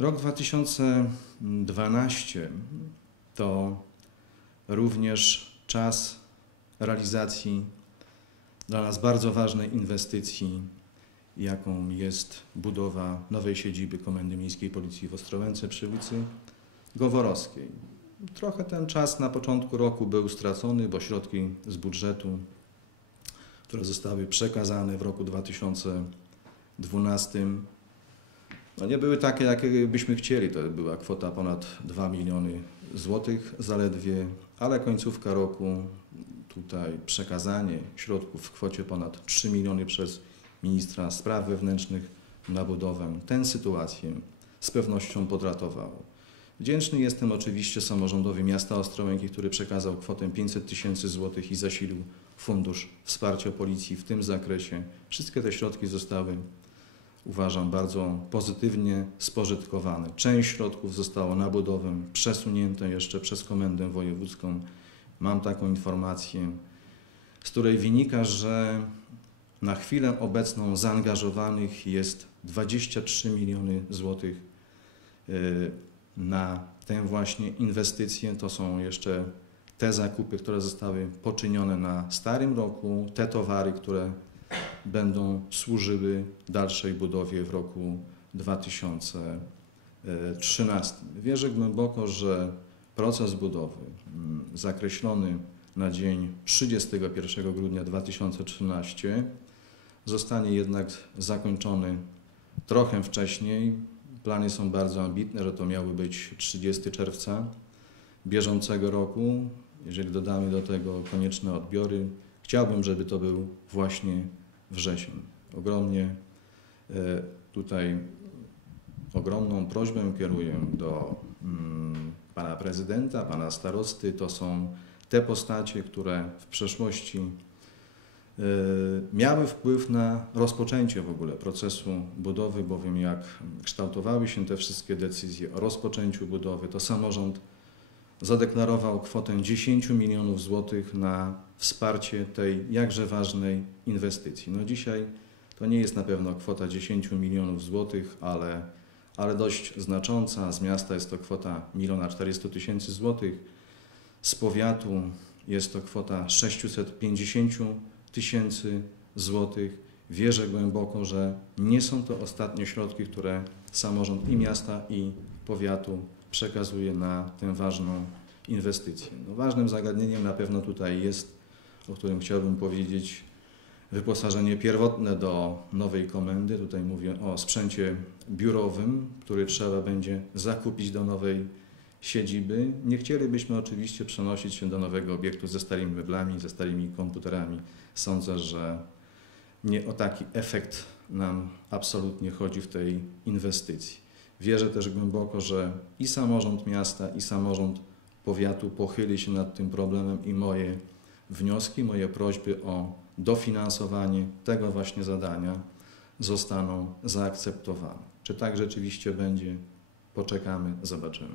Rok 2012 to również czas realizacji dla nas bardzo ważnej inwestycji, jaką jest budowa nowej siedziby Komendy Miejskiej Policji w Ostrołęce przy ulicy Goworowskiej. Trochę ten czas na początku roku był stracony, bo środki z budżetu, które zostały przekazane w roku 2012, no nie były takie, jakie byśmy chcieli. To była kwota ponad 2 miliony złotych zaledwie, ale końcówka roku tutaj przekazanie środków w kwocie ponad 3 miliony przez ministra spraw wewnętrznych na budowę tę sytuację z pewnością podratowało. Wdzięczny jestem oczywiście samorządowi miasta Ostrołęki, który przekazał kwotę 500 tysięcy złotych i zasilił fundusz wsparcia policji w tym zakresie. Wszystkie te środki zostały, uważam, bardzo pozytywnie spożytkowane. Część środków została na budowę przesunięta jeszcze przez Komendę Wojewódzką. Mam taką informację, z której wynika, że na chwilę obecną zaangażowanych jest 23 miliony złotych y, na tę właśnie inwestycję. To są jeszcze te zakupy, które zostały poczynione na starym roku, te towary, które będą służyły dalszej budowie w roku 2013. Wierzę głęboko, że proces budowy mm, zakreślony na dzień 31 grudnia 2013 zostanie jednak zakończony trochę wcześniej. Plany są bardzo ambitne, że to miały być 30 czerwca bieżącego roku. Jeżeli dodamy do tego konieczne odbiory, chciałbym, żeby to był właśnie wrzesień. Ogromnie e, tutaj ogromną prośbę kieruję do mm, pana prezydenta, pana starosty. To są te postacie, które w przeszłości e, miały wpływ na rozpoczęcie w ogóle procesu budowy, bowiem jak kształtowały się te wszystkie decyzje o rozpoczęciu budowy, to samorząd zadeklarował kwotę 10 milionów złotych na wsparcie tej jakże ważnej inwestycji. No dzisiaj to nie jest na pewno kwota 10 milionów złotych, ale, ale dość znacząca. Z miasta jest to kwota 1 400 tysięcy złotych, z powiatu jest to kwota 650 tysięcy złotych. Wierzę głęboko, że nie są to ostatnie środki, które samorząd i miasta, i powiatu przekazuje na tę ważną inwestycję. No, ważnym zagadnieniem na pewno tutaj jest, o którym chciałbym powiedzieć, wyposażenie pierwotne do nowej komendy. Tutaj mówię o sprzęcie biurowym, który trzeba będzie zakupić do nowej siedziby. Nie chcielibyśmy oczywiście przenosić się do nowego obiektu ze starymi meblami, ze starymi komputerami. Sądzę, że nie o taki efekt nam absolutnie chodzi w tej inwestycji. Wierzę też głęboko, że i samorząd miasta, i samorząd powiatu pochyli się nad tym problemem i moje wnioski, moje prośby o dofinansowanie tego właśnie zadania zostaną zaakceptowane. Czy tak rzeczywiście będzie? Poczekamy, zobaczymy.